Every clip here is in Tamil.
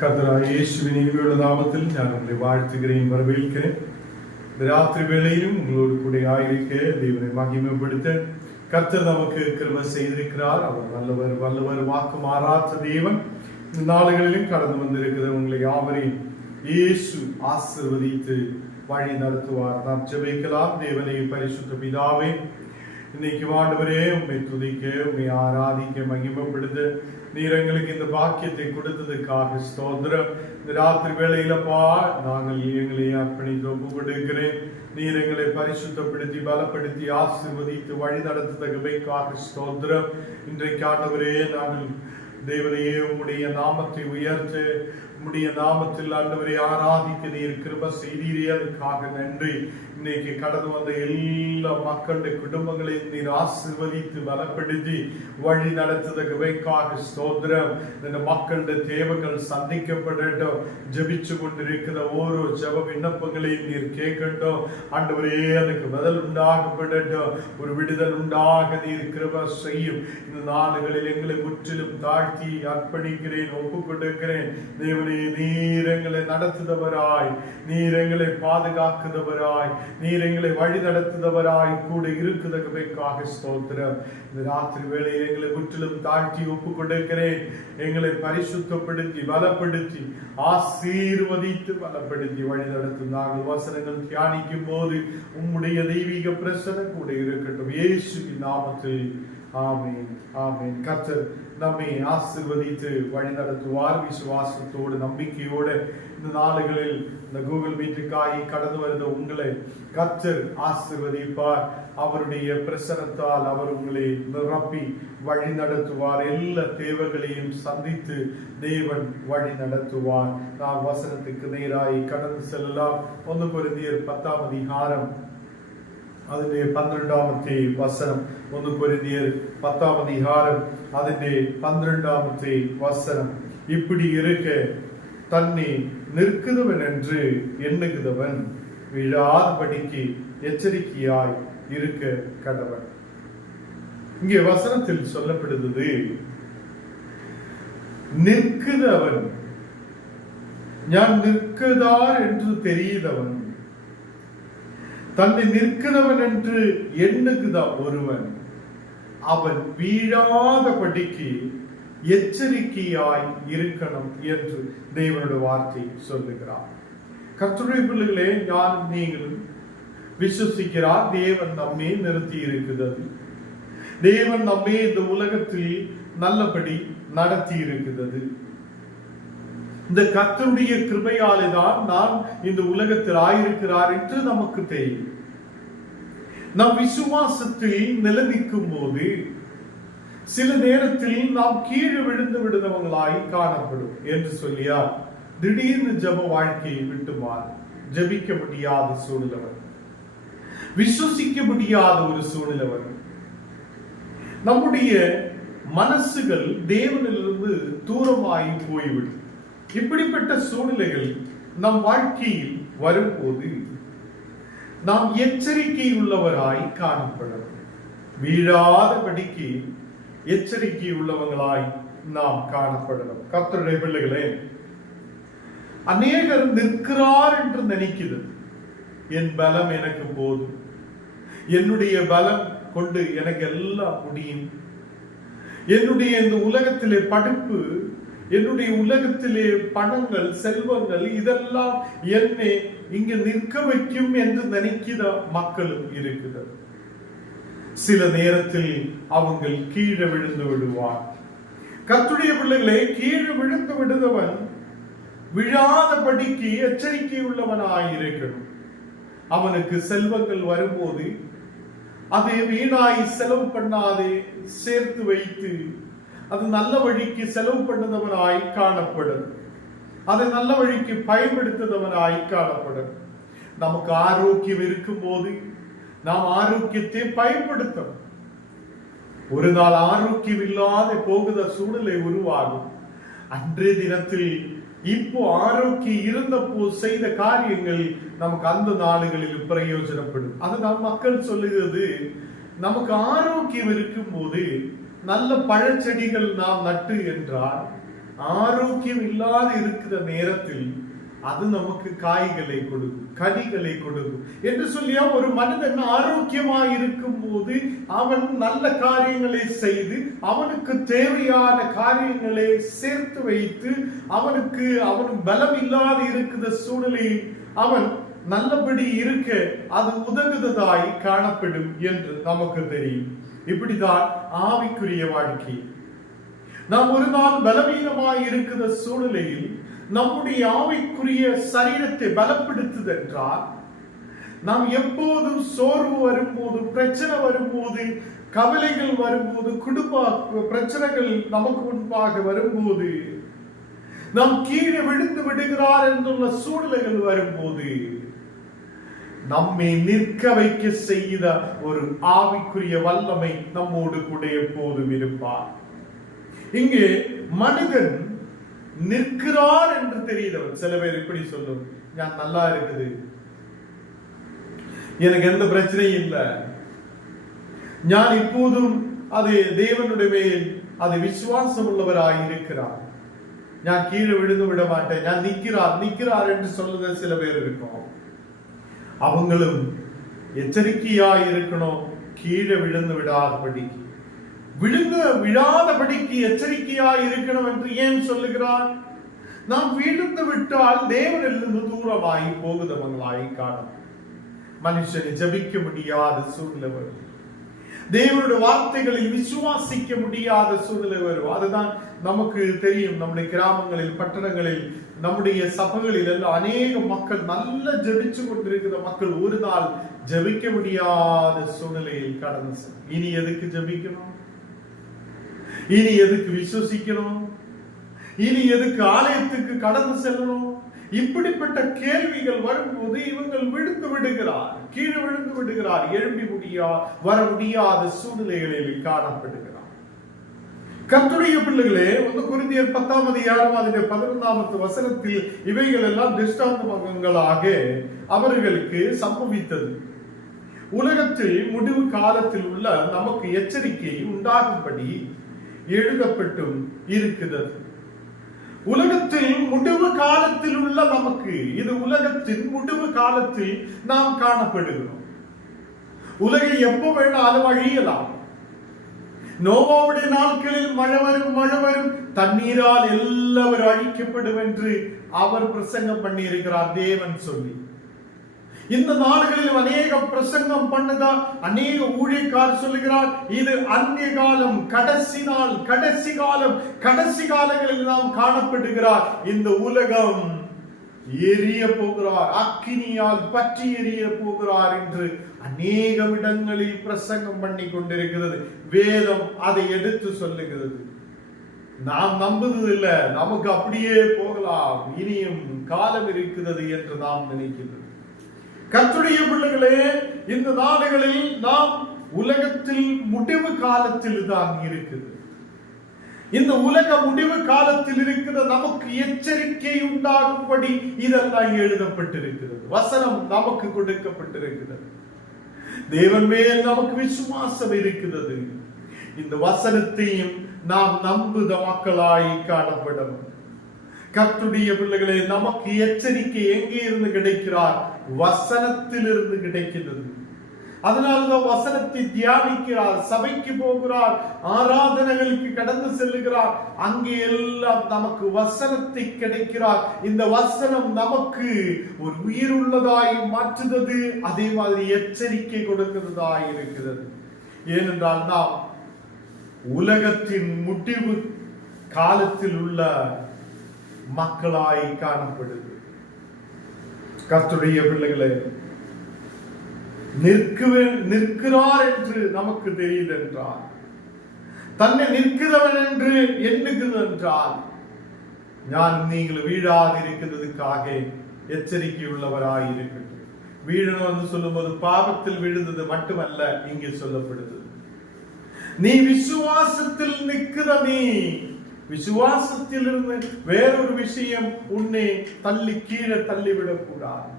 കർത്താവായ യേശുവിൻ ഇനിമയുള്ള നാമത്തിൽ ഞാൻ ഉങ്ങളെ വാഴ്ത്തുകയും വരവേൽக்கிறேன். രാത്രി വേളയിലും உங்களோடு கூட ஆயிருக்க தேவனை மகிமைப்படுத்த கர்த்தர் நமக்கு கிருபை செய்திருக்கிறார். அவர் நல்லவர் வல்லவர், வாக்கு மாறாத தேவன். இந்த நாளுகளிலும் கடந்து வந்திருக்கிற உங்களை யாவரையும் இயேசு ஆசீர்வதித்து வழி நடத்துவார். நாம் ஜெபிக்கலாம். தேவனே, பரிசுத்த பிதாவே, இன்னைக்கு ஆண்டவரே உம்மை துதிக்க, உம்மை ஆராதிக்க, மகிமைப்படுத்த நீர் எங்களுக்கு இந்த பாக்கியத்தை கொடுத்ததுக்காக ஸ்தோத்திரம். இந்த ராத்திரி வேளையிலப்பா நாங்கள் எங்களை அர்ப்பணித்து ஒப்பு கொடுக்கிறேன். நீர் எங்களை பரிசுத்தப்படுத்தி பலப்படுத்தி ஆசீர்வதித்து வழி நடத்துவதற்காக ஸ்தோத்திரம். இன்றைக்கு ஆண்டவரே நாங்கள் தேவனையே உம்முடைய நாமத்தை உயர்த்த, உம்முடைய நாமத்தில் ஆண்டவரை ஆராதிக்க நீர் கிருபை செய்தீரே, அதுக்காக நன்றி. இன்னைக்கு கடந்து வந்த எல்லா மக்களுடைய குடும்பங்களையும் நீர் ஆசீர்வதித்து பலப்படுத்தி வழி நடத்துவதற்காக ஸ்தோத்திரம். இந்த மக்களுடைய தேவைகள் சந்திக்கப்படட்டும். ஜெபிச்சு கொண்டிருக்கிற ஓரோ ஜெப விண்ணப்பங்களையும் நீர் கேட்கட்டும். ஆண்டவரே, அதுக்கு பதில் உண்டாகப்படட்டும். ஒரு விடுதல் உண்டாக நீர் கிருபை செய்யும். இந்த நாடுகளில் எங்களை முற்றிலும் தாழ்த்தி அர்ப்பணிக்கிறேன், ஒப்பு கொடுக்கிறேன். தேவனே, நீர் எங்களை நடத்துதவராய், நீர் எங்களை பாதுகாக்குதவராய், நீர் எங்களை வழி நடத்துதவராய் கூட இருக்குதற்காக ஸ்தோத்திரம். இந்த ராத்திரி வேளையில் எங்களை முற்றிலும் தாழ்த்தி ஒப்பு கொடுக்கிறேன். எங்களை பரிசுத்தப்படுத்தி பலப்படுத்தி ஆசீர்வதித்து பலப்படுத்தி வழி நடத்தும். நாங்கள் வசனங்கள் தியானிக்கும் போது உம்முடைய தெய்வீக பிரசன்னம் கூட இருக்கட்டும். இயேசுவின் நாமத்தில் ஆமென், ஆமென். கர்த்தர் நம்மை ஆசீர்வதித்து வழி நடத்துவார். விசுவாசத்தோடு நம்பிக்கையோடு இந்த நாளுகளில் இந்த கூகுள் மீட்டுக்காய் கடந்து வருத உங்களை கர்த்தர் ஆசீர்வதிப்பார். அவருடைய பிரசனத்தால் அவர் உங்களை நிரப்பி வழி நடத்துவார். எல்லா தேவைகளையும் சந்தித்து தேவன் வழி நடத்துவார். நாம் வசனத்துக்கு நேராய் கடந்து செல்லலாம். 1 கொரிந்தியர் 10ஆம் அதிகாரம் അതിന്റെ 12ാമത്തെ വസനം. 1 കൊരിന്തിയർ 10ஆம் அதிகாரம் അതിന്റെ 12ാമത്തെ வசனம். இப்படி இருக்க தன்னை நிற்கிறவன் என்று எண்ணுகிறவன் விழாதபடிக்கு எச்சரிக்கையாய் இருக்க கடவன். இங்கே வசனத்தில் சொல்லப்படுகிறது, நிற்கிறவன், ഞാൻ நிற்கிறார் என்று தெரியாதவன், தன்னை நிற்கிறவன் என்று எண்ணுகிற ஒருவன் அவன் வீழாதபடிக்கு எச்சரிக்கையாய் இருக்கணும் என்று தேவனுடைய வார்த்தை சொல்லுகிறார். கர்த்தருடைய பிள்ளைகளே, நான் நீங்களும் விசுவசிக்கிறார். தேவன் நம்மை நிறுத்தி இருக்கிறது. தேவன் நம்மை இந்த உலகத்தில் நல்லபடி நடத்தி இருக்கிறது. இந்த கர்த்தருடைய கிருபையாலே தான் நான் இந்த உலகத்தில் ஆயிருக்கிறார் என்று நமக்கு தெரியும். நம் விசுவாசத்தில் நிலைநிற்கும் போது சில நேரத்தில் நாம் கீழே விழுந்து விடுதவங்களாய் காணப்படும் என்று சொல்லியார். திடீர்னு ஜப வாழ்க்கையை விட்டுமாறு ஜபிக்க முடியாத சூழ்நிலை, விசுவசிக்க முடியாத ஒரு சூழ்நிலை, நம்முடைய மனசுகள் தேவனிலிருந்து தூரமாய் போய்விடும். இப்படிப்பட்ட சூழ்நிலைகள் நம் வாழ்க்கையில் வரும்போது நாம் எச்சரிக்கை உள்ளவராய் காணப்படும். வீழாதபடிக்கு எச்சரிக்கை உள்ளவர்களாய் நாம் காணப்படணும். கர்த்தருடைய பிள்ளைகளே, அநேகர் நிற்கிறார் என்று நினைக்கிறது. என் பலம் எனக்கு போதும், என்னுடைய பலம் கொண்டு எனக்கு எல்லாம் முடியும், என்னுடைய இந்த உலகத்திலே படிப்பு, என்னுடைய உலகத்திலே பணங்கள், செல்வங்கள், இதெல்லாம் என்னை இங்கு நிற்க வைக்கும் என்று நினைக்கிற மக்களும் இருக்கிறது. சில நேரத்தில் அவங்க கீழே விழுந்து விடுவார். கர்த்தருடைய பிள்ளைகளே, கீழே விழுந்து விடுதவன் விழாதபடிக்கு எச்சரிக்கை உள்ளவனாயிருக்கணும். அவனுக்கு செல்வங்கள் வரும்போது அதை வீணாய் செலவு பண்ணாதே, சேர்த்து வைத்து அது நல்ல வழிக்கு செலவு பண்ணதவனாய் காணப்படும். அதை நல்ல வழிக்கு பயன்படுத்ததவனாய் காணப்படும். நமக்கு ஆரோக்கியம் இருக்கும் போது நாம் ஆரோக்கியத்தை பயன்படுத்தணும். ஒரு நாள் ஆரோக்கியம் இல்லாத போகுத சூழ்நிலை உருவாகும். அன்றைய தினத்தில் இப்போ ஆரோக்கியம் இருந்தப்போ செய்த காரியங்கள் நமக்கு அந்த நாடுகளில் பிரயோஜனப்படும். அதுதான் மக்கள் சொல்லுகிறது, நமக்கு ஆரோக்கியம் இருக்கும் போது நல்ல பழச்செடிகள் நாம் நட்டு என்றால் ஆரோக்கியம் இல்லாத இருக்கிற நேரத்தில் அது நமக்கு காய்களை கொடுக்கும், கனிகளை கொடுக்கும் என்று சொல்லியா. ஒரு மனிதன் ஆரோக்கியமாய் இருக்கும் போது அவன் நல்ல காரியங்களை செய்து அவனுக்கு தேவையான காரியங்களை சேர்த்து வைத்து அவன் பலம் இல்லாத இருக்கிற சூழ்நிலையில் அவன் நல்லபடி இருக்க அது உதவுவதாய் காணப்படும் என்று நமக்கு தெரியும். இப்படிதான் ஆவிக்குரிய வாழ்க்கை. நாம் ஒரு நாள் பலவீனமாய் இருக்கிற சூழ்நிலையில் நம்முடைய ஆவிக்குரிய சரீரத்தை பலப்படுத்துதென்றால், நாம் எப்போதும் சோர்வு வரும்போது, பிரச்சனை வரும்போது, கவலைகள் வரும்போது, குடும்ப பிரச்சனைகள் நமக்கு முன்பாக வரும்போது, நாம் கீழே விழுந்து விடுகிறார் என்றுள்ள சூழ்நிலைகள் வரும்போது, நம்மை நிற்க வைக்க செய்த ஒரு ஆவிக்குரிய வல்லமை நம்மோடு கூட எப்போதும் இருப்பார். இங்கே மனிதன் நிற்கிறார் என்று தெரியுதவன். சில பேர் இப்படி சொல்லும், நான் நல்லா இருக்குது, எனக்கு எந்த பிரச்சனையும் இல்லை, நான் இப்போதும் அது தேவனுடைய மேல் அது விசுவாசம் உள்ளவராய் இருக்கிறார், நான் கீழே விழுந்து விட மாட்டேன், நான் நிற்கிறார் என்று சொல்லுத சில பேர் இருக்கும். அவங்களும் எச்சரிக்கையாய் இருக்கணும், கீழே விழுந்து விடாதபடிக்கு, விழாதபடிக்கு எச்சரிக்கையாய் இருக்கணும் என்று ஏன் சொல்லுகிறார்? நாம் விழுந்து விட்டால் தேவனிலிருந்து தூரமாய் போகுதவங்களாய் காணும். மனுஷனை ஜபிக்க முடியாத சூழ்நிலை வரும், தேவனுடைய வார்த்தைகளில் விசுவாசிக்க முடியாத சூழ்நிலை வரும். அதுதான் நமக்கு தெரியும். நம்முடைய கிராமங்களில், பட்டணங்களில், நம்முடைய சபைகளில் எல்லாம் அநேக மக்கள் நல்ல ஜபிச்சு கொண்டிருக்கிற மக்கள் ஒரு நாள் ஜபிக்க முடியாத சூழ்நிலையில் கடந்து. இனி எதுக்கு ஜபிக்கணும்? இனி எதுக்கு விசுவசிக்கணும்? இனி எதுக்கு ஆலயத்துக்கு கடந்து செல்லணும்? இப்படிப்பட்ட கேள்விகள் வரும்போது இவங்கள் விழுந்து விடுகிறார், கீழே விழுந்து விடுகிறார், எழும்பி வர முடியாத சூழ்நிலைகளில் காணப்படுகிறார். கர்த்தருடைய பிள்ளைகளே, 1 கொரிந்தியர் 10:6 வசனத்தில் இவைகள் எல்லாம் திருஷ்டாந்தங்களாக அவர்களுக்கு சம்பவித்தது. உலகத்தில் முடிவு காலத்தில் உள்ள நமக்கு எச்சரிக்கை உண்டாகும்படி எழுதப்பட்டும் இருக்கிறது. உலகத்தில் முடிவு காலத்தில் உள்ள நமக்கு, இது உலகத்தின் முடிவு காலத்தில் நாம் காணப்படுகிறோம். உலகை எப்போ வேணாலும் அழியலாம். நோவாவுடைய நாட்களில் மழை வரும், தண்ணீரால் எல்லாரும் அழிக்கப்படும் என்று அவர் பிரசங்கம் பண்ணி இருக்கிறார் தேவன் சொல்லி. இந்த நாடுகளில் அநேக பிரசங்கம் பண்ணுதா, அநேக ஊழியக்காரர் சொல்லுகிறார், இது அந்நிய காலம், கடைசி நாள், கடைசி காலங்களில் நாம் காணப்படுகிறார். இந்த உலகம் எரிய போகிறார், அக்கினியால் பற்றி எரிய போகிறார் என்று அநேக இடங்களில் பிரசங்கம் பண்ணி கொண்டிருக்கிறது. வேதம் அதை எடுத்து சொல்லுகிறது. நாம் நம்புவது இல்லை, நமக்கு அப்படியே போகலாம், இனியும் காலம் இருக்கிறது என்று நாம் நினைக்கிறது. கர்த்தருடைய பிள்ளைகளே, இந்த நாடுகளில் நாம் உலகத்தில் முடிவு காலத்தில் தான் இருக்குது. இந்த உலக முடிவு காலத்தில் இருக்கிற நமக்கு எச்சரிக்கை உண்டாகும்படி இதெல்லாம் எழுதப்பட்டிருக்கிறது. வசனம் நமக்கு கொடுக்கப்பட்டிருக்கிறது. தேவன் மேல் நமக்கு விசுவாசம் இருக்கிறது. இந்த வசனத்தையும் நாம் நம்புத மக்களாய் காணப்படணும். கர்த்தருடைய பிள்ளைகளே, நமக்கு எச்சரிக்கை எங்கே இருந்து கிடைக்கிறார்? வசனத்திலிருந்து கிடைக்கிறது. அதனால்தான் வசனத்தை தியானிக்கிறார், சபைக்கு போகிறார், ஆராதனைகளுக்கு கடந்து செல்லுகிறார், அங்கே எல்லாம் நமக்கு வசனத்தை கிடைக்கிறார். இந்த வசனம் நமக்கு ஒரு உயிர் உள்ளதாய் மாற்றுகிறது, அதே மாதிரி எச்சரிக்கை கொடுக்கிறதாய் இருக்கிறது. ஏனென்றால் நாம் உலகத்தின் முடிவு காலத்தில் உள்ள மக்களாய் காணப்படுது. கர்த்தருடைய பிள்ளைகளே, நிற்கிறார் என்று நமக்கு தெரியுது என்றால், தன்னை நிற்கிறவன் என்று எண்ணுகிறது என்றால், நீங்கள் வீழாதிருக்கிறதுக்காக எச்சரிக்கை உள்ளவராய் இருக்கட்டும். வீழணும் என்று சொல்லும்போது பாவத்தில் விழுந்தது மட்டுமல்ல இங்கே சொல்லப்படுது. நீ விசுவாசத்தில் நிற்கிற, நீ விசுவாசத்தில் இருந்து வேறொரு விஷயம் உன்னை கீழே தள்ளிவிடக் கூடாது.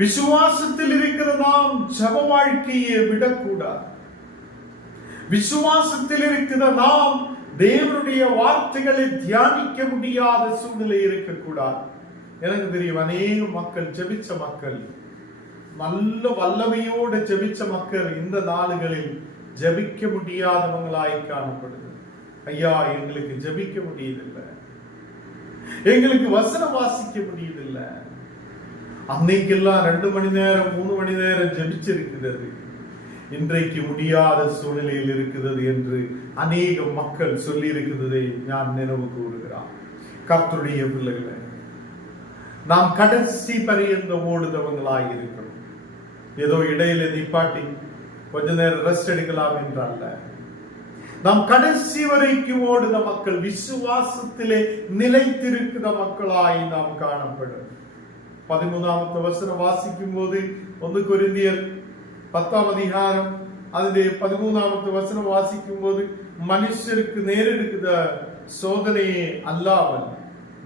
விசுவாசத்தில் இருக்கிற நாம் ஜப வாழ்க்கையை விடக்கூடாது. விசுவாசத்தில் இருக்கிற நாம் தேவனுடைய வார்த்தைகளை தியானிக்க முடியாத சூழ்நிலை இருக்கக்கூடாது. எனக்கு தெரியும், அநேக மக்கள், ஜெபிச்ச மக்கள், நல்ல வல்லமையோடு ஜெபிச்ச மக்கள் இந்த நாளுகளில் ஜெபிக்க முடியாதவங்களாய் காணப்படுது. ஐயா, எங்களுக்கு ஜெபிக்க முடியதில்லை, எங்களுக்கு வசனம் வாசிக்க முடியதில்லை. அன்னைக்கெல்லாம் 2 மணி நேரம் 3 மணி நேரம் ஜெபிச்சிருக்கிறது, இன்றைக்கு முடியாத சூழ்நிலையில் இருக்கிறது என்று அநேக மக்கள் சொல்லி இருக்கிறதை நான் நினைவு கூறுகிறான். கர்த்தருடைய பிள்ளைகளை, நாம் கடைசி பரியந்த ஓடுதவங்களாய் இருக்கணும். ஏதோ இடையில நிப்பாட்டி கொஞ்ச நேரம் ரெஸ்ட் எடுக்கலாம் என்றல்ல, நாம் கடைசி வரைக்கும் ஓடுத மக்கள், விசுவாசத்திலே நிலைத்திருக்கிற மக்களாய் நாம் காணப்படும். 13வது வசனம் வாசிக்கும் போது 1 கொரிந்தியர் 10ஆம் அதிகாரம் அதிலே 13வது வசனம் வாசிக்கும் போது, மனுஷருக்கு நேரிடுகிற சோதனையே அல்லாமல்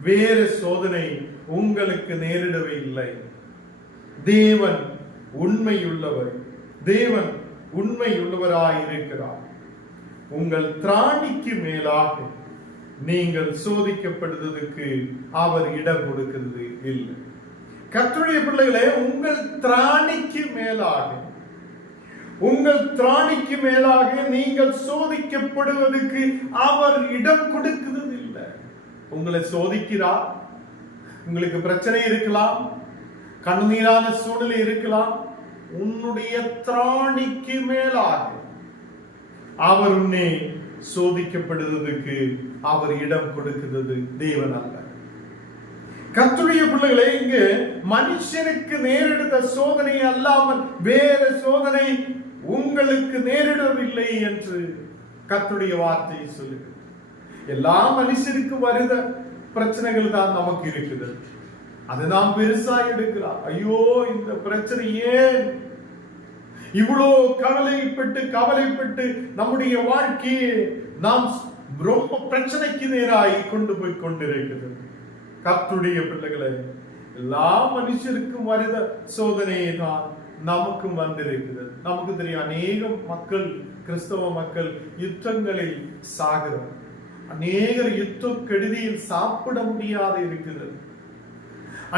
வேறு சோதனை உங்களுக்கு நேரிடவே இல்லை. தேவன் உண்மையுள்ளவர், தேவன் உண்மையுள்ளவராயிருக்கிறார். உங்கள் திராணிக்கு மேலாக நீங்கள் சோதிக்கப்படுவதற்கு அவர் இடம் கொடுக்கிறது இல்லை. கர்த்தருடைய பிள்ளைகளே, உங்கள் திராணிக்கு மேலாக, உங்கள் திராணிக்கு மேலாக நீங்கள் சோதிக்கப்படுவதற்கு அவர் இடம் கொடுக்கிறது இல்லை. உங்களை சோதிக்கிறார். உங்களுக்கு பிரச்சனை இருக்கலாம், கண்ணீரான சூழ்நிலை இருக்கலாம். உன்னுடைய திராணிக்கு மேலாக அவர் உன்னை சோதிக்கப்படுவதற்கு அவர் இடம் கொடுக்கிறது தேவன் அல்ல. கர்த்தருடைய பிள்ளைகளே, இங்கு மனுஷனுக்கு நேரிடுத சோதனை அல்லாமல் வேற சோதனை உங்களுக்கு நேரிடவில்லை என்று கர்த்தருடைய வார்த்தை சொல்லுகிறது. எல்லா மனுஷனுக்கு வருத பிரச்சனைகள் தான் நமக்கு இருக்குது. அதை நாம் பெருசா எடுக்கிறோம். ஐயோ, இந்த பிரச்சனை ஏன் இவ்வளோ கவலைப்பட்டு நம்முடைய வாழ்க்கையை நாம் ரொம்ப பிரச்சனைக்கு நேராய் கொண்டு போய் கொண்டிருக்கிறது. கர்த்தருடைய பிள்ளைகளை, எல்லா மனுஷருக்கும் வருத சோதனையை தான் நமக்கும் வந்திருக்கிறது. நமக்கு தெரியும், அநேக மக்கள், கிறிஸ்தவ மக்கள் யுத்தங்களில் சாகிறோம். அநேகர் யுத்த கெடுதியில் சாப்பிட முடியாத இருக்கிறது.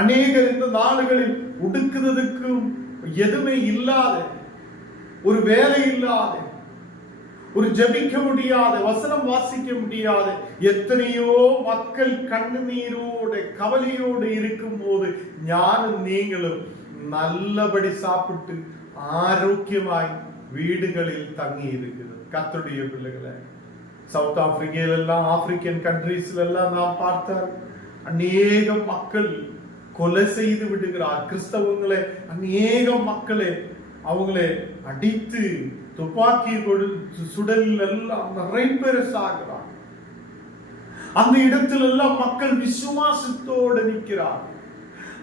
அநேகர் இந்த நாடுகளில் உடுக்குறதுக்கும் எதுவுமே இல்லாத, ஒரு வேலை இல்லாத, ஒரு ஜெபிக்க முடியாத, வசனம் வாசிக்க முடியாத எத்தனையோ மக்கள் கண்ணீரோடு கவலையோடு இருக்கும் போது ஞானும் நீங்களும் நல்லபடி சாப்பிட்டு ஆரோக்கியமாய் வீடுகளில் தங்கி இருக்கிறது. கர்த்தருடைய பிள்ளைகளை, சவுத் ஆப்பிரிக்கால எல்லாம், ஆப்பிரிக்கன் கண்ட்ரீஸ்ல எல்லாம் நாம் பார்த்தால் அநேக மக்கள் கொலை செய்து விடுகிறார். கிறிஸ்தவங்களை அநேக மக்களை அவங்களை அடித்து துப்பாக்கி சுடலில் எல்லாம் நிறைய பேர் சாகிறார். அந்த இடத்துல எல்லாம் மக்கள் விசுவாசத்தோடு நிற்கிறார்.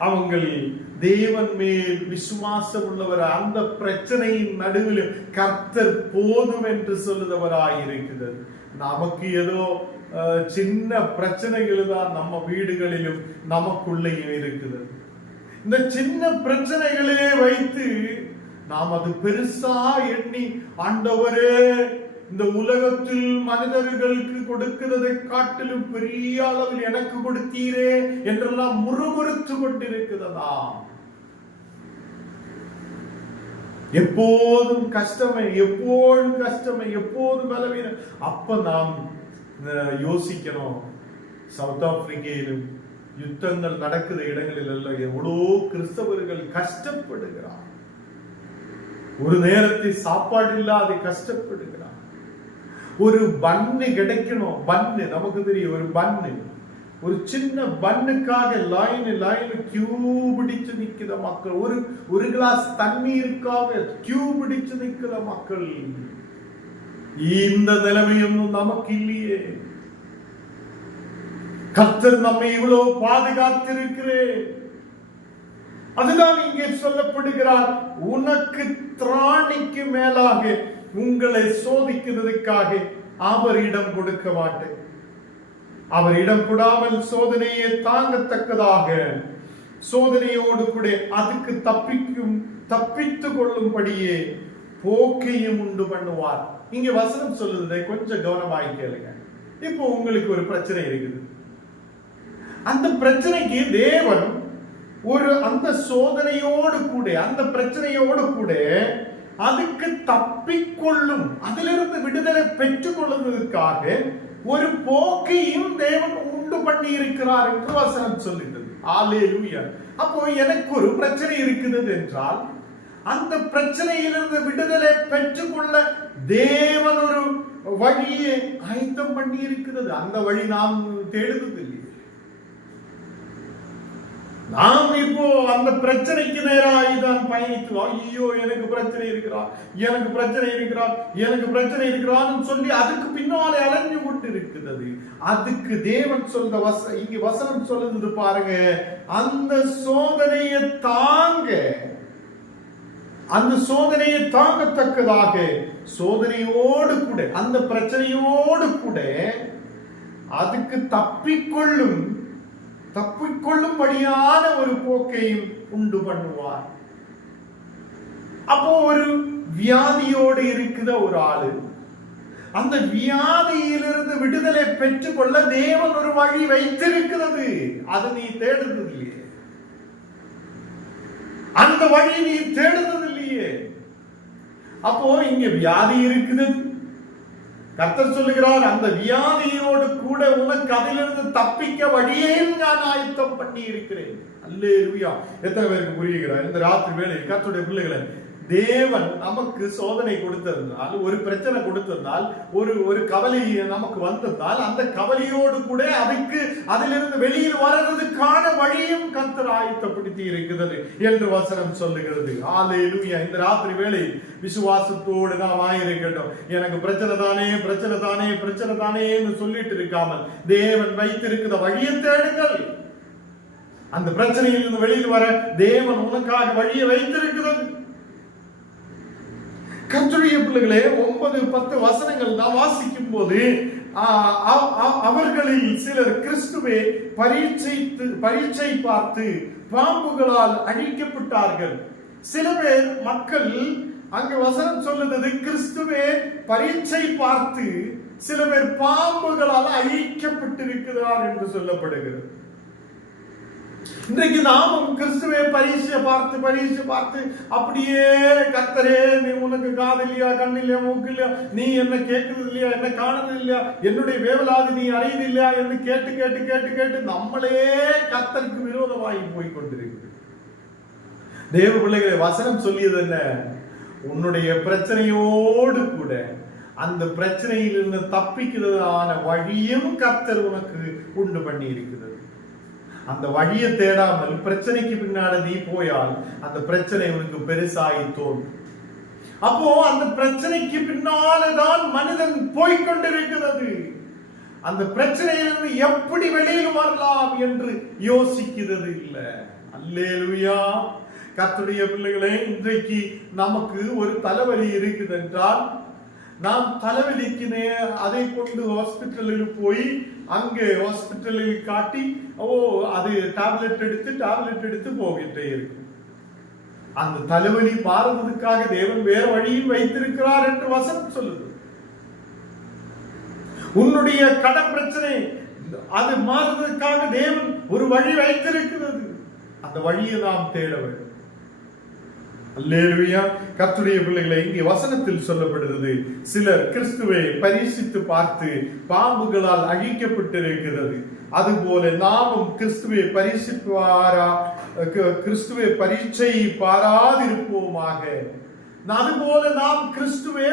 அவங்கள் தேவன் மேல் விசுவாசம் உள்ளவர். அந்த பிரச்சனையின் நடுவில் கர்த்தர் போதும் என்று சொல்லுதவராய் இருக்கிறது. நமக்கு ஏதோ சின்ன பிரச்சனைகள் தான் நம்ம வீடுகளிலும் நமக்குள்ளேயும் இருக்குது. இந்த சின்ன பிரச்சனைகளே வைத்து நாம் அது பெருசா எண்ணி, ஆண்டவரே, இந்த உலகத்தில் மனிதர்களுக்கு கொடுக்கிறதை காட்டிலும் பெரிய அளவில் எனக்கு கொடுத்தீரே என்றெல்லாம் முறுமுறுத்து கொண்டிருக்கிறதா? எப்போதும் கஷ்டமே, எப்போதும் பலவீனம். அப்ப நாம் யோசிக்கணும், சவுத் ஆப்பிரிக்கையிலும் யுத்தங்கள் நடக்கிற இடங்களில் எல்லாம் எவ்வளோ கிறிஸ்தவர்கள் கஷ்டப்படுகிறார். ஒரு நேரத்தை சாப்பாடு இல்லாத கஷ்டப்படுகிறார். ஒரு பன்னு கிடைக்கணும். பன்னு நமக்கு தெரியும், ஒரு பன்னு, ஒரு சின்ன பன்னுக்காக லைன் கியூ பிடிச்சு நிக்கிற மக்கள், ஒரு கிளாஸ் தண்ணீருக்காக கியூ பிடிச்சு நிக்கிற மக்கள். இந்த நிலைமையும் நமக்கு இல்லையே. கர்த்தர் நம்மை இவ்வளவு பாதுகாத்திருக்கிறேன். அதுதான் இங்கே சொல்லப்படுகிறார், உனக்கு திராணிக்கு மேலாக உங்களை சோதிக்கிறதுக்காக அவர் இடம் கொடுக்க மாட்டேன். அவர் இடம் கொடாமல் சோதனையை தாங்கத்தக்கதாக சோதனையோடு கூட அதுக்கு தப்பித்து கொள்ளும்படியே போக்கையும் உண்டு பண்ணுவார். இங்க வசனம் சொல்லுறதை கொஞ்சம் கவனமாய் கேளுங்க. இப்போ உங்களுக்கு ஒரு பிரச்சனை இருக்குது. அந்த பிரச்சனைக்கு தேவன் அந்த சோதனையோடு கூட, அந்த பிரச்சனையோடு கூட அதுக்கு தப்பிக்கொள்ளும், அதிலிருந்து விடுதலை பெற்றுக் கொள்வதற்காக ஒரு போக்கையும் தேவன் உண்டு பண்ணி இருக்கிறார் என்று வசனம் சொல்லுகிறது. அல்லேலூயா. அப்போ எனக்கு ஒரு பிரச்சனை இருக்குது என்றால் அந்த பிரச்சனையிலிருந்து விடுதலை பெற்றுக்கொள்ள தேவன் ஒரு வழியை ஆயத்தம் பண்ணி இருக்கிறது. அந்த வழி நாம் தேடுவதில்லை. நாம் இப்போ அந்த பிரச்சனைக்கு நேராக தான் பயணிக்கிறோம். ஐயோ எனக்கு பிரச்சனை இருக்கிறார், எனக்கு பிரச்சனை இருக்கிறார், எனக்கு பிரச்சனை இருக்கிறான்னு சொல்லி அதுக்கு பின்னாலே அலைஞ்சு கொண்டு இருக்கிறது. அதுக்கு தேவன் சொல்ற இங்க வசனம் சொல்லுது பாருங்க, அந்த சோதனையை தாங்க, அந்த சோதனையை தாங்கத்தக்கதாக சோதனையோடு கூட, அந்த பிரச்சனையோடு கூட அதுக்கு தப்பிக்கொள்ளும்படியான ஒரு போக்கையும் உண்டு பண்ணுவார். அப்போ ஒரு வியாதியோடு இருக்கிற ஒரு ஆளு, அந்த வியாதியிலிருந்து விடுதலை பெற்றுக்கொள்ள தேவன் ஒரு வழி வைத்திருக்கிறது. அது நீ தேடுவதில்லையே, அந்த வழி நீ தேடுவதில்லையே. அப்போ இங்க வியாதி இருக்குது. கர்த்தர் சொல்லுகிறார், அந்த வியாதியோடு கூட உனக்கு அதிலிருந்து தப்பிக்க வழியையும் நான் ஆயத்தம் பண்ணி இருக்கிறேன். அல்லேலூயா. எத்தனை பேருக்கு புரியுகிறார் இந்த ராத்திரி வேளையில் கர்த்தருடைய பிள்ளைகளை? தேவன் நமக்கு சோதனை கொடுத்திருந்தால், ஒரு பிரச்சனை கொடுத்திருந்தால், ஒரு கவலை நமக்கு வந்திருந்தால், அந்த கவலையோடு கூட அதிலிருந்து வெளியில் வர்றதுக்கான வழியும் கர்த்தர் ஆயத்தப்படுத்தி இருக்கிறது என்று வசனம் சொல்லுகிறது. அல்லேலூயா. இந்த ராத்திரி வேளை விசுவாசத்தோடு நாம் ஆயிருக்கட்டும். எனக்கு பிரச்சனை தானே என்று சொல்லிட்டு இருக்காமல் தேவன் வைத்திருக்கிற வழியை தேடுங்கள். அந்த பிரச்சனையில் இருந்து வெளியில் வர தேவன் உனக்காக வழியை வைத்திருக்கிறது. கர்த்தருடைய பிள்ளைகளே, 9-10 வசனங்கள் நாம் வாசிக்கும் போது அவர்களில் சிலர் கிறிஸ்துவை பரீட்சை பார்த்து பாம்புகளால் அழிக்கப்பட்டார்கள். சில பேர் மக்கள், அங்கு வசனம் சொல்லுது, கிறிஸ்துவை பரீட்சை பார்த்து சில பேர் பாம்புகளால் அழிக்கப்பட்டிருக்கிறார் என்று சொல்லப்படுகிறது. இன்றைக்கு நாமும் கிறிஸ்துவை பரீட்சை பார்த்து அப்படியே, கர்த்தரே நீ உனக்கு காது இல்லையா, கண்ணு இல்லையா, மூக்கு இல்லையா, நீ என்ன கேட்கறது இல்லையா, என்ன காணது இல்லையா, என்னுடைய வேவலாது நீ அறியது இல்லையா என்று கேட்டு நம்மளே கர்த்தருக்கு விரோதமாகி போய் கொண்டிருக்கிறது. தேவ பிள்ளைகளை, வசனம் சொல்லியது என்ன? உன்னுடைய பிரச்சனையோடு கூட அந்த பிரச்சனையிலிருந்து தப்பிக்கிறதான வழியும் கர்த்தர் உனக்கு உண்டு பண்ணி இருக்கிறது. அந்த வழியை தேடாமல் பிரச்சனைக்கு பின்னால நீ போயால் அந்த பிரச்சனை உனக்கு பெருசாகி தோன்றும். அப்போ அந்த பிரச்சனைக்கு பின்னால்தான் மனிதன் போய்கொண்டிருக்கிறது. அந்த பிரச்சனையிலிருந்து எப்படி வெளியில் வரலாம் என்று யோசிக்கிறது இல்லை. அல்லேலூயா. கர்த்தருடைய பிள்ளைகளே, இன்றைக்கு நமக்கு ஒரு தலைவலி இருக்குது என்றால் நாம் தலைவலிக்கு அதை கொண்டு ஹாஸ்பிட்டலில் போய் அங்கே ஹாஸ்பிட்டலில் காட்டி அது டேப்லெட் எடுத்து போகிட்டே இருக்கு. அந்த தலைவலி மாறுவதற்காக தேவன் வேற வழியில் வைத்திருக்கிறார் என்று வசனம் சொல்லுது. உன்னுடைய கடன் பிரச்சனை அது மாறுவதற்காக தேவன் ஒரு வழி வைத்திருக்கிறது. அந்த வழியை நாம் தேட வேண்டும். அல்லேலூயா. கர்த்தருடைய பிள்ளைகளை, இங்கே வசனத்தில் சொல்லப்படுகிறது, சிலர் கிறிஸ்துவை பரீட்சித்து பார்த்து பாம்புகளால் அழிக்கப்பட்டிருக்கிறது. அதுபோல நாமும் கிறிஸ்துவை பரீட்சை பாராதிருப்போமாக. அதுபோல நாம் கிறிஸ்துவை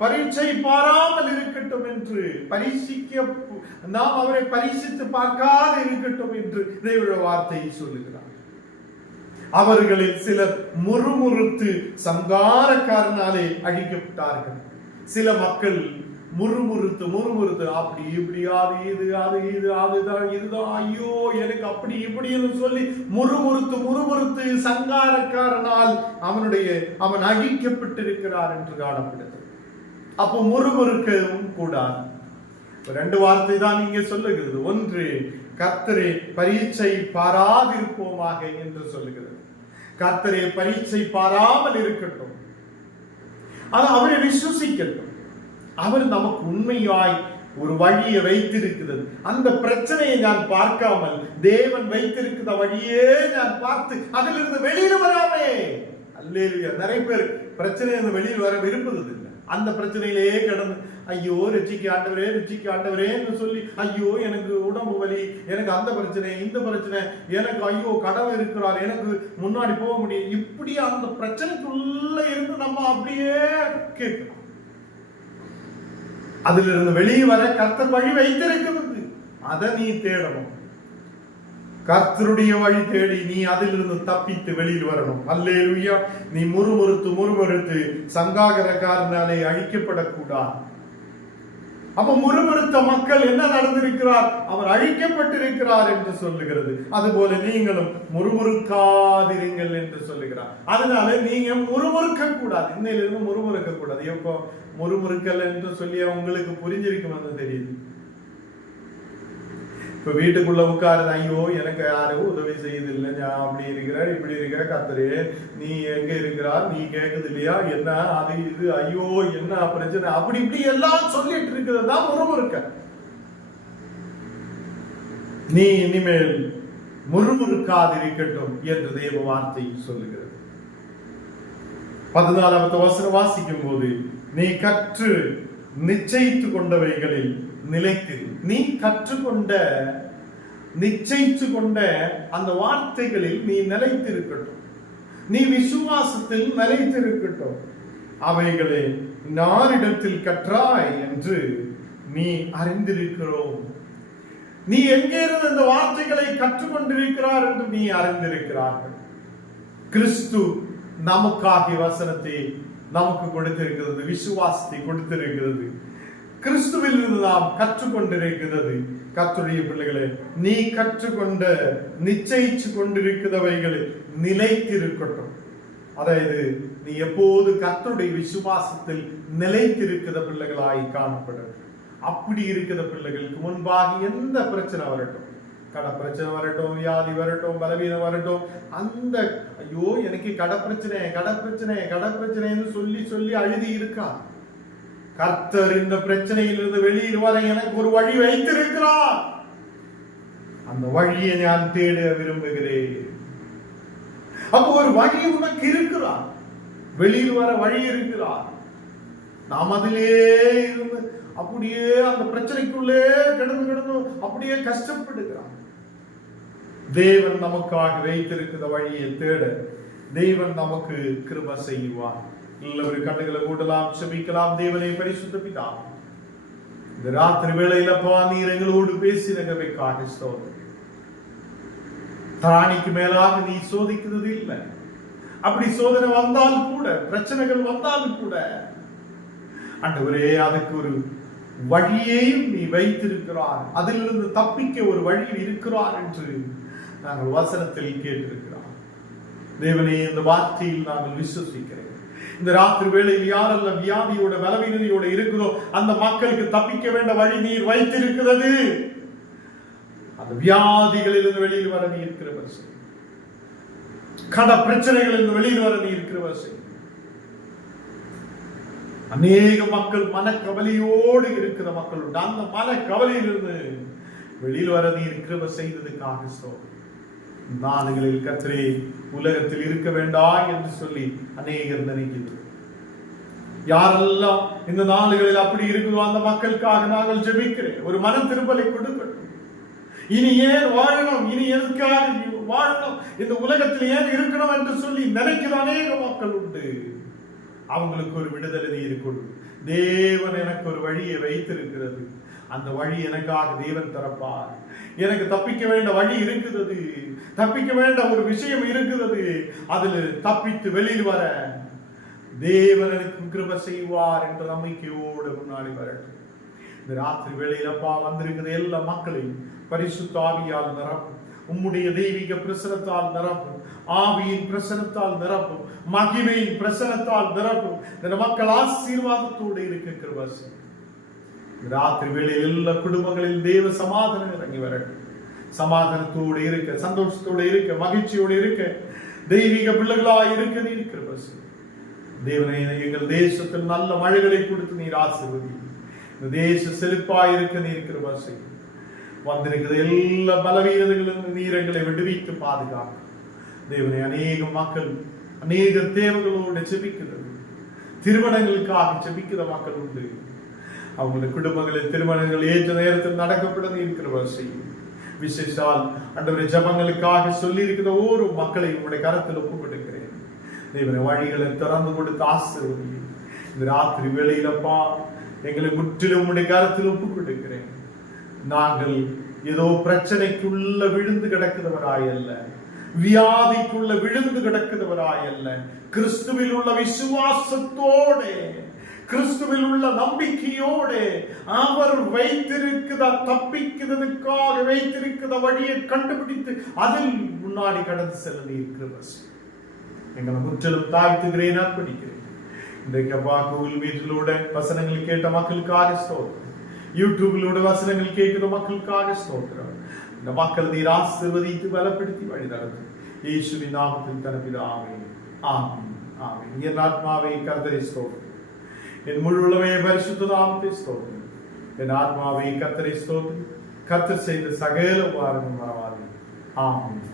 பரீட்சை பாராமல் இருக்கட்டும் என்று, நாம் அவரை பரீட்சித்து பார்க்காது இருக்கட்டும் என்று தேவனுடைய வார்த்தையை சொல்லுகிறார். அவர்களில் சிலர் முறுமுறுத்து சங்காரக்காரனாலே அழிக்கப்பட்டார்கள். சில மக்கள் முறுமுறுத்து அப்படி இப்படி இதுதான் ஐயோ எனக்கு அப்படி இப்படின்னு சொல்லி முறுமுறுத்து சங்காரக்காரனால் அவன் அழிக்கப்பட்டிருக்கிறார் என்று காணப்படுகிறது. அப்போ முறுமுறுக்கவும் கூடாது. 2 வார்த்தை தான் இங்கே சொல்லுகிறது. ஒன்று, கர்த்தரை பரீட்சை பாராதிருப்போமாக என்று சொல்லுகிறது. கர்த்தரை பரீட்சை பாராமல் இருக்கட்டும், அவரை விசுவசிக்கட்டும். அவர் நமக்கு உண்மையாய் ஒரு வழியை வைத்திருக்கிறது. அந்த பிரச்சனையை நான் பார்க்காமல் தேவன் வைத்திருக்கிற வழியே நான் பார்த்து அதிலிருந்து வெளியில வராமே. அல்லேலூயா. நிறைய பேர் பிரச்சனை வெளியில் வர விரும்புறது இல்லை. அந்த பிரச்சனையிலேயே கிடந்து ஐயோ ரட்சிக்க ஆண்டவரேன்னு சொல்லி ஐயோ எனக்கு உடம்பு வலி, எனக்கு அந்த பிரச்சனை இந்த பிரச்சனை, எனக்கு ஐயோ கடவுள் இருக்கிறார், எனக்கு முன்னாடி போக முடியும், இப்படி அந்த பிரச்சனைக்குள்ள இருந்து நம்ம அப்படியே கேட்கிறோம். அதுல இருந்து வெளியே வர கர்த்தர் வழி வைத்திருக்கிறது. அதை நீ தேடணும். கர்த்தருடைய வழி தேடி நீ அதிலிருந்து தப்பித்து வெளியில் வரணும். அல்லேலூயா. நீ முறுமுறுத்து சங்காகரக்காரனாலே அழிக்கப்படக்கூடாது. அப்ப முறுமுறுத்த மக்கள் என்ன நடந்திருக்கிறார்? அவர் அழிக்கப்பட்டிருக்கிறார் என்று சொல்லுகிறது. அதுபோல நீங்களும் முறுமுறுக்காதிருங்கள் என்று சொல்லுகிறார். அதனால நீங்க முறுமுறுக்க கூடாது. இன்னையிலிருந்து முறுமுறுக்க கூடாது. எப்போ முறுமுறுக்கல் என்று சொல்லி உங்களுக்கு புரிஞ்சிருக்கும் தெரியுது. இப்ப வீட்டுக்குள்ள உட்காருது, ஐயோ எனக்கு யாரும் உதவி செய்யதில்லை, நான் அப்படி இருக்கிறேன் இப்படி இருக்கிற, கர்த்தரே நீ எங்க இருக்கிறார், நீ கேட்குது இல்லையா, என்ன அது இது, ஐயோ என்ன பிரச்சனை, அப்படி இப்படி எல்லாம் சொல்லிட்டு இருக்கிறது தான் முறுமுறுக்க. நீ இனிமேல் முறுமுறுக்காதிருக்கட்டும் என்று தேவ வார்த்தை சொல்லுகிறது. 14வது வசனம் வாசிக்கும் போது, நீ கற்று நிச்சயித்து கொண்டவைகளில் நிலைத்திரு. நீ கற்றுக்கொண்ட நிச்சயித்து கொண்ட அந்த வார்த்தைகளில் நீ நிலைத்திருக்கட்டும். நீ விசுவாசத்தில் நிலைத்திருக்கட்டும். அவைகளை நாரிடத்தில் கற்றாய் என்று நீ அறிந்திருக்கிறோம். நீ எங்கே இருந்து இந்த வார்த்தைகளை கற்றுக்கொண்டிருக்கிறார் என்று நீ அறிந்திருக்கிறார்கள். கிறிஸ்து நமக்காகிய வசனத்தை நமக்கு கொடுத்திருக்கிறது, விசுவாசத்தை கொடுத்திருக்கிறது. கிறிஸ்துவில் இருந்து நாம் கற்றுக்கொண்டிருக்கிறது. கர்த்தருடைய பிள்ளைகளே, நீ கற்றுக்கொண்ட நிச்சயிச்சு கொண்டிருக்கிறவைகளில் நிலைத்திருக்கட்டும். அதாவது நீ எப்போது கர்த்தருடைய விசுவாசத்தில் நிலைத்திருக்கிற பிள்ளைகளாய் காணப்படும். அப்படி இருக்கிற பிள்ளைகளுக்கு முன்பாக எந்த பிரச்சனை வரட்டும், கடை பிரச்சனை வரட்டும், வியாதி வரட்டும், பலவீனம் வரட்டும், அந்த ஐயோ எனக்கு கடை பிரச்சனைன்னு சொல்லி சொல்லி அழுதி இருக்கா. கர்த்தர் இந்த பிரச்சனையிலிருந்து வெளியில் வர எனக்கு ஒரு வழி வைத்திருக்கிறார். அந்த வழியை நான் தேட விரும்புகிறேன். அப்போ ஒரு வழி உனக்கு இருக்கிறார், வெளியில் வர வழி இருக்கிறார். நாம் அதிலே இருந்து அப்படியே அந்த பிரச்சனைக்குள்ளே கிடந்து அப்படியே கஷ்டப்படுகிறார். தேவன் நமக்காக வைத்திருக்கிற வழியை தேட தேவன் நமக்கு கிருபை செய்வார். ஒரு கண்ணுகளை கூட்டலாம், செபிக்கலாம். தேவனை பரிசுத்த பிதா, இந்த ராத்திரி வேளையில நீர் எங்களோடு பேசினவைக்காக ஸ்தோத்திரம். தானிக்கு மேலாக நீ சோதிக்கிறது இல்லை. அப்படி சோதனை வந்தால் கூட, பிரச்சனைகள் வந்தாலும் கூட ஆண்டவரே அதுக்கு ஒரு வழியையும் நீ வைத்திருக்கிறார், அதிலிருந்து தப்பிக்க ஒரு வழி இருக்கிறார் என்று நாங்கள் வசனத்தில் கேட்டிருக்கிறோம். தேவனே, இந்த வார்த்தையில் நாங்கள் விசுவசிக்கிறேன். இந்த ராத்திரி வேளையில் யாரெல்லாம் வியாதியோட பலவீனதையோட இருக்கிறதோ அந்த மக்களுக்கு தப்பிக்க வேண்ட வழி நீர் வைத்திருக்கிறது. அந்த வியாதிகளிலிருந்து வெளியில் வர நீ இருக்கிறவர் செய். கட பிரச்சனைகளிலிருந்து வெளியில் வர நீ இருக்கிறவர் செய். அநேக மக்கள் மனக்கவலையோடு இருக்கிற மக்கள் உண்டு. அந்த மனக்கவலையிலிருந்து வெளியில் வர நீ இருக்கிறவர் செய்ததுக்காக ஸ்தோத்திரம். நாடுகளில் கர்த்தரே உலகத்தில் இருக்க வேண்டாம் என்று சொல்லி அநேகர் நினைக்கிறது. யாரெல்லாம் இந்த நாடுகளில் அப்படி இருக்குதோ அந்த மக்களுக்காக நாங்கள் ஜெபிக்கிறேன். ஒரு மனம் திரும்பலை கொடுக்கட்டும். இனி ஏன் வாழணும், இனி எதுக்காக வாழணும், இந்த உலகத்தில் ஏன் இருக்கணும் என்று சொல்லி நினைக்கிற அநேக மக்கள் உண்டு. அவங்களுக்கு ஒரு விடுதலை நீர் கொடு. தேவன் எனக்கு ஒரு வழியை வைத்திருக்கிறது, அந்த வழி எனக்காக தேவன் தரப்பார். எனக்கு தப்பிக்க வேண்ட வழி இருக்கிறது, தப்பிக்க வேண்ட ஒரு விஷயம் இருக்கிறது. அதில் தப்பித்து வெளியில் வர தேவன் எனக்கு கிருபை செய்வார் என்ற நம்பிக்கையோடு முன்னாடி வரட்டும். இந்த ராத்திரி வேளையில் அப்பா வந்திருக்கிற எல்லா மக்களையும் பரிசுத்த ஆவியால் நிரப்பும். உம்முடைய தெய்வீக பிரசனத்தால் நிரப்பும், ஆவியின் பிரசனத்தால் நிரப்பும், மகிமையின் பிரசனத்தால் நிரப்பும். இந்த மக்கள் ஆசீர்வாதத்தோடு இருக்க கிருபை செய்யும். ராத்திரி வேளையில் எல்லா குடும்பங்களில் தேவ சமாதானம் இறங்கி வரட்டும். சமாதானத்தோடு இருக்க, சந்தோஷத்தோடு இருக்க, மகிழ்ச்சியோடு இருக்க, தெய்வீக பிள்ளைகளாய் இருக்கிற தேவனை எங்கள் தேசத்தில் நல்ல மழைகளை கொடுத்து நீர் ஆசீர்வதி. இந்த தேச செழிப்பாயிருக்க நீர் கிருபை செய்யும். வந்திருக்கிற எல்லா பலவீனங்களும் நீரங்களை விடுவித்து பாதுகாக்கும் தேவனை. அநேக மக்கள் அநேக தேவைகளோடு செபிக்கிறது, திருமணங்களுக்காக செபிக்கிற மக்கள் உண்டு. அவங்களுடைய குடும்பங்களில் திருமணங்கள் ஏற்ற நேரத்தில் நடக்கப்பட இருக்கிற செய்யும். விசேஷால் ஆண்டவரே ஜபங்களுக்காக சொல்லி இருக்கிற ஒவ்வொரு மக்களையும் உங்களுடைய கரத்தில் ஒப்புக் கொடுக்கிறேன். தேவனை வழிகளை திறந்து கொடுத்து ஆசீர்வதியும். இந்த ராத்திரி வேளையிலப்பா எங்களை முற்றிலும் உங்களுடைய கரத்தில் ஒப்புக் கொடுக்கிறேன். நாங்கள் ஏதோ பிரச்சனைக்குள்ள விழுந்து கிடக்கிறவராய் அல்ல, வியாதிக்குள்ள விழுந்து கிடக்கிறவராய் அல்ல, கிறிஸ்துவில் உள்ள விசுவாசத்தோட, கிறிஸ்துவில் உள்ள நம்பிக்கையோட அவர் வைத்திருக்கிற தப்பிக்கிறதுக்காக வைத்திருக்கிற வழியை கண்டுபிடித்து அதில் முன்னாடி கடந்து செல்ல இருக்கிறவர் எங்களை முற்றிலும் தாழ்த்துகிறேன், அர்ப்பணிக்கிறேன். இன்றைக்கு அப்பா கோவில் வீட்டிலூட வசனங்கள் கேட்ட மக்களுக்காக ஸ்தோத்திரம், யூடியூபிலூட வசனங்கள் கேட்கிற மக்களுக்காக ஸ்தோத்திரம். இந்த மக்கள் நீர் ஆசீர்வதித்து பலப்படுத்தி வழி நடத்தும். இயேசுவின் நாமத்தில் தனப்பிதாவே, ஆமென், ஆமென். என் ஆத்மாவை கர்த்தரை ஸ்தோத்திரம், என் முழு உள்ளமே பரிசுத்த நாமத்தை ஸ்தோத்திரம். என் ஆத்மாவை கர்த்தரை ஸ்தோத்திரம், கர்த்தர் செய்த சகல உபகாரமும் மறவாதே. ஆமென்.